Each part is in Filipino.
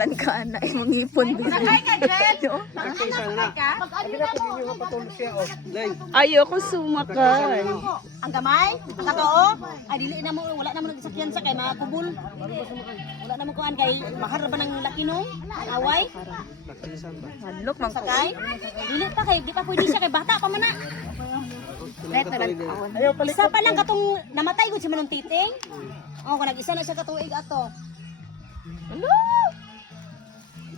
Tan ka na imong ipon. Sakay ka, Jen. Ayoko sumakay. Ang gamay, ang katoo, ay dili na mo, wala na mo nagsakyan sa kay mga kubul. Wala na mo kuan kay mahar ba ng laki no? Away. Hadlok man ko. Sakay. Dili pa kay di pa pwede siya kay bata pa man na. Right na lang. Isa pa lang katong namatay gud si manong titing. Oh, kung nag-isa na siya katuig ato. Hello.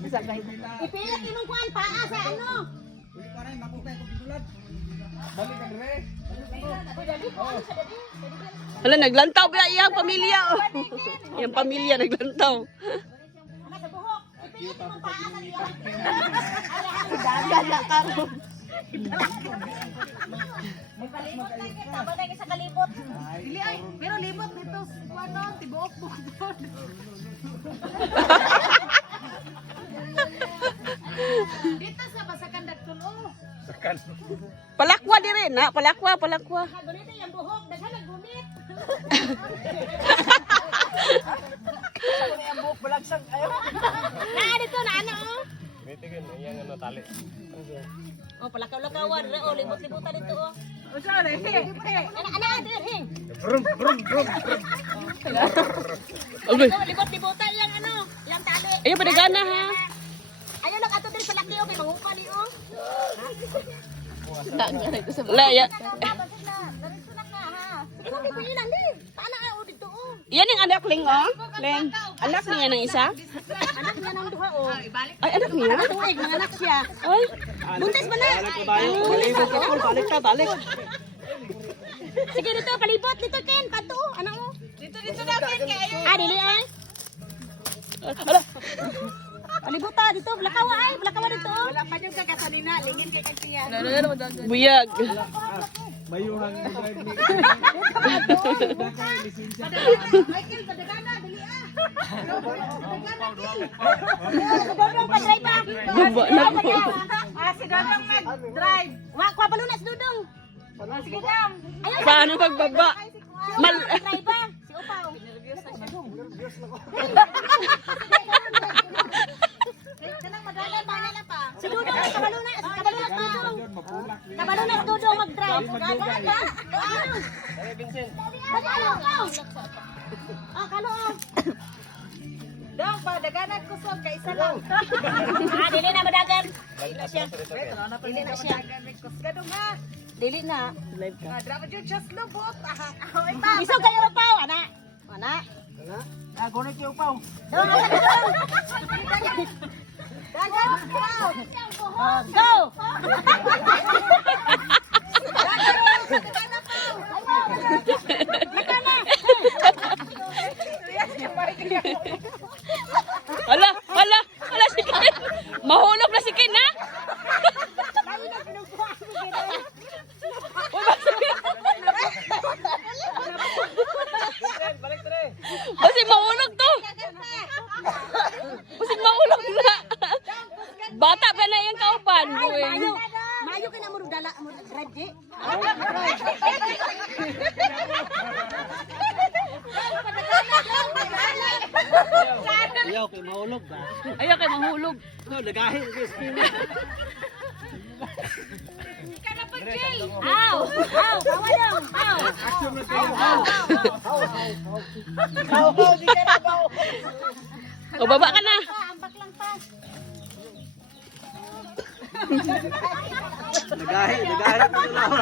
Ipilit imong kuan paa sa ano? Hala, naglantaw ba iyang pamilya? Oh. Iyang pamilya naglantaw. Ana sa buhok. Ipilit imong paa sa iya. Dagan na karon. Kalibot lang kita, balay ka sa kalibot. Dili ay, pero libot dito, ano, tibuok po doon. Dito sa basakan dagtulo. Palakwa dire na, palakwa. Gunit yung buhok, daghan ang gunit. Na dito na ano oh. Oh, palakaw-lakawan, oh, libot-libutan dito oh. O sa na, ana, hing. Okay. Libot-libutan yung ano, yung tali. Ayun padagana ha. Ayaw lang ato din sa laki oh, kay mangupa ni oh. La ya. Yan yung anak Ling oh. Ling. Anak niya ng isa? Anak niya ng duha oh. Ay anak niya. Tuig ng anak siya. Ay. Buntis ba na? Balik. Sige dito kalibot dito Ken, pato anak mo. Dito na Ken kayo. Ah dili ay. Ala. Palibuta dito, balakawa dito. Wala pa yung kakasanina, lingin kay kantiya. Buyag. Mayuhang drive ni Michael, padagana, dili ah. Dodong pa-drive pa. Guba na po. Si Dodong mag-drive. Kuha pa lunas, Dodong. Sige lang. Paano pagbaba? Drive pa. Si Upaw. Kanang madala ba nila pa? Si Dodong ay kabalunas Dodong. Kabalunas Dodong mag-drive. Oh, kalo. Dong, padaganan ko sa kaisa lang. Dili na madagan. Dili na siya. Gadong ha. Dili na. Live ka. Dapat yung just lubot. Isog kayo Upaw, ana. gunit yung upaw. Dong, asa ka dong? Dagan, Upaw. Go! Hala si Ken. Mahulog na si Ken ha. Basig mahulog to. Basig mahulog na. Bata pa na yung kauban. Mayo ka na mo dala mo radje. Ayaw kay mahulog ba? Ayaw kay mahulog. No, lagahin ko skin. Aw! Bawa dong! Aw! Action na tayo. O baba ka na. Ambak lang pa. Lagahin ko lang.